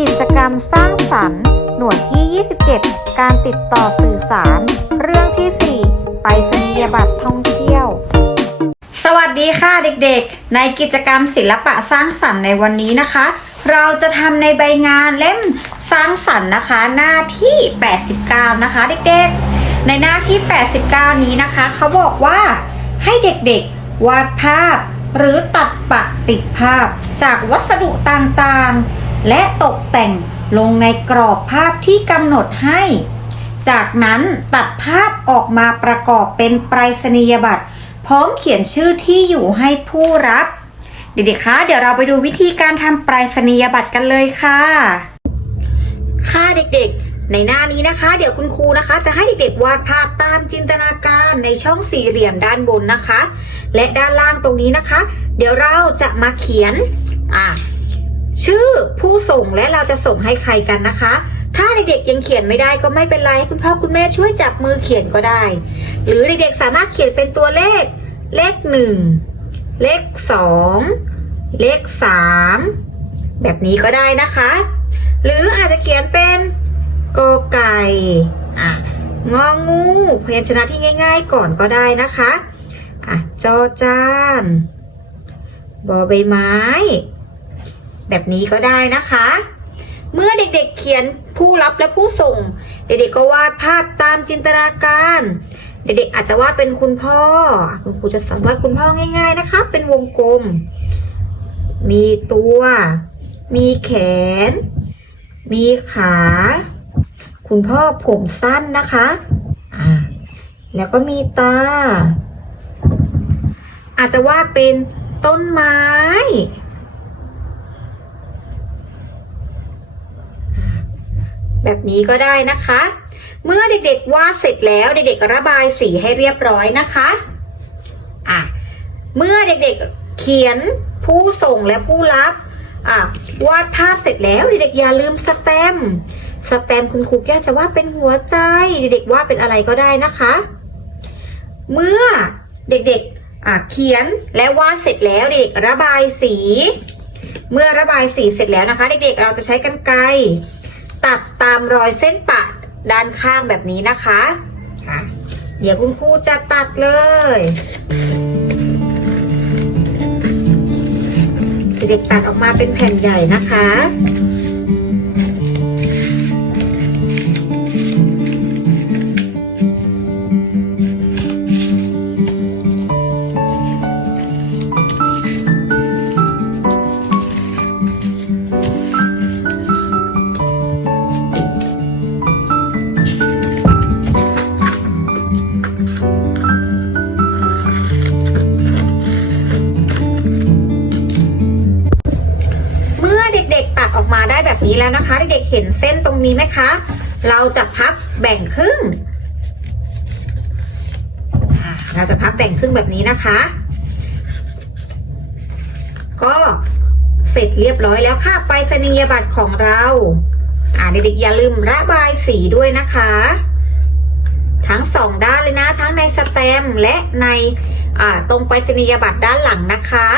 กิจกรรมสร้างสรรค์ หน่วยที่ 27 การติดต่อสื่อสาร เรื่องที่ 4 ไปรษณียบัตรท่องเที่ยว สวัสดีค่ะเด็กๆ ในกิจกรรมศิลปะสร้างสรรค์ในวันนี้นะคะ เราจะทำในใบงานเล่มสร้างสรรค์นะคะ หน้าที่ 89 นะคะ เด็กๆ ในหน้าที่ 89 นี้นะคะ เขาบอกว่าให้เด็กๆ วาดภาพ หรือตัดปะติดภาพ จากวัสดุต่างๆ และตกแต่งลงในกรอบภาพที่กำหนดให้ จากนั้นตัดภาพออกมาประกอบเป็นไปรษณียบัตร พร้อมเขียนชื่อที่อยู่ให้ผู้รับ เด็กๆคะเดี๋ยวเราไปดูวิธีการทำไปรษณียบัตรกันเลยค่ะ ค่ะเด็กๆในหน้านี้นะคะ เดี๋ยวคุณครูนะคะ จะให้เด็กๆวาดภาพตามจินตนาการในช่องสี่เหลี่ยมด้านบนนะคะ และด้านล่างตรงนี้นะคะ เดี๋ยวเราจะมาเขียนอะ ชื่อผู้ส่งและเราจะส่งให้ใครกันนะคะ ถ้าเด็กๆยังเขียนไม่ได้ก็ไม่เป็นไรให้คุณพ่อคุณแม่ช่วยจับมือเขียนก็ได้ หรือเด็กๆสามารถเขียนเป็นตัวเลข เลขหนึ่งเลขสองเลขสามแบบนี้ก็ได้นะคะ หรืออาจจะเขียนเป็นกอไก่อะงองูพยัญชนะที่ง่าย ๆ ก่อนก็ได้นะคะอะจอจานบอใบไม้ แบบนี้ก็ได้นะคะ เมื่อเด็กๆเขียนผู้รับและผู้ส่ง เด็กๆก็วาดภาพตามจินตนาการ เด็กๆอาจจะวาดเป็นคุณพ่อ คุณครูจะสอนวาดคุณพ่อง่าย ๆนะคะ เป็นวงกลม มีตัว มีแขน มีขา คุณพ่อผมสั้นนะคะอ่าแล้วก็มีตา อาจจะวาดเป็นต้นไม้ แบบนี้ก็ได้นะคะ เมื่อเด็กๆวาดเสร็จแล้วเด็กๆระบายสีให้เรียบร้อยนะคะอะเมื่อเด็กๆเขียนผู้ส่งและผู้รับอะวาดภาพเสร็จแล้วเด็กๆอย่าลืมสแตมป์สแตมป์คุณครูแก้วจะวาดเป็นหัวใจ เด็กๆวาดเป็นอะไรก็ได้นะคะ เมื่อเด็กๆอะเขียนและวาดเสร็จแล้วเด็กๆระบายสี เมื่อระบายสีเสร็จแล้วนะคะ เด็กๆเราจะใช้กันไกร ตัดตามรอยเส้นปะด้านข้างแบบนี้นะคะค่ะเดี๋ยวคุณครูจะตัดเลยเด็กตัดออกมาเป็นแผ่นใหญ่นะคะ นี้แล้วนะคะเด็กๆเห็นเส้นตรงนี้ไหมคะ เราจะพับแบ่งครึ่งเราจะพับแบ่งครึ่งแบบนี้นะคะ ก็เสร็จเรียบร้อยแล้วค่ะไปรษณียบัตรของเราอ่าเด็กๆอย่าลืมระบายสีด้วยนะคะ ทั้งสองด้านเลยนะ ทั้งในสแตมและในอ่าตรงไปรษณียบัตรด้านหลังนะคะ